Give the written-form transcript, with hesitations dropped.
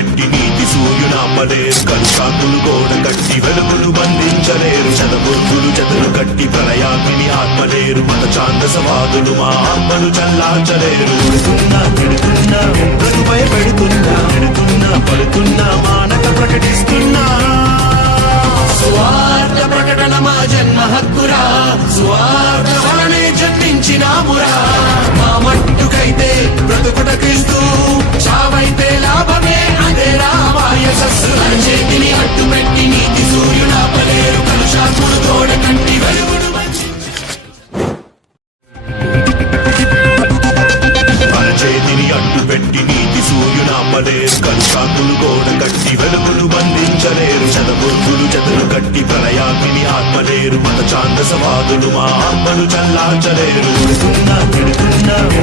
పెట్టి నీతి సూర్యునాపలేరు కలుషాకులు గోడ కట్టి వెలుగులు బంధించలేరు చదబుర్గులు చెదలు కట్టి ప్రళయాగ్ని ఆత్మలేరు మత ఛాందసవాదులు మా ఆత్మలు చల్లార్చలేరు పెడుతున్నా ఎంతకు భయపెడుతున్నా పడుతున్నా మానక ప్రకటిస్తున్నా స్వార్థ ప్రకటన మా జన్మ హక్కురా స్వార్థ వలనే జన్మించినామురా మా మట్టుకైతే బ్రతుకుట క్రీస్తు చావైతే లాభమే అదే రామాయ సస్సు చేతిని అడ్డుపెట్టి నీతి సూర్యునాపలేరు కలుషాకులు తోడ కంటి వెలుగుడు చేతిని అడ్డుపెట్టి నీతి సూర్యునాపలేరు కలుషాకులు గోడ కట్టి వెలుగులు బంధించలేరు చదబుర్గులు చెదలు కట్టి ప్రళయాగ్ని ఆత్మలేరు మత ఛాందసవాదులు మా ఆత్మలు చల్లార్చలేరు పెడుతున్నా ఎంతకు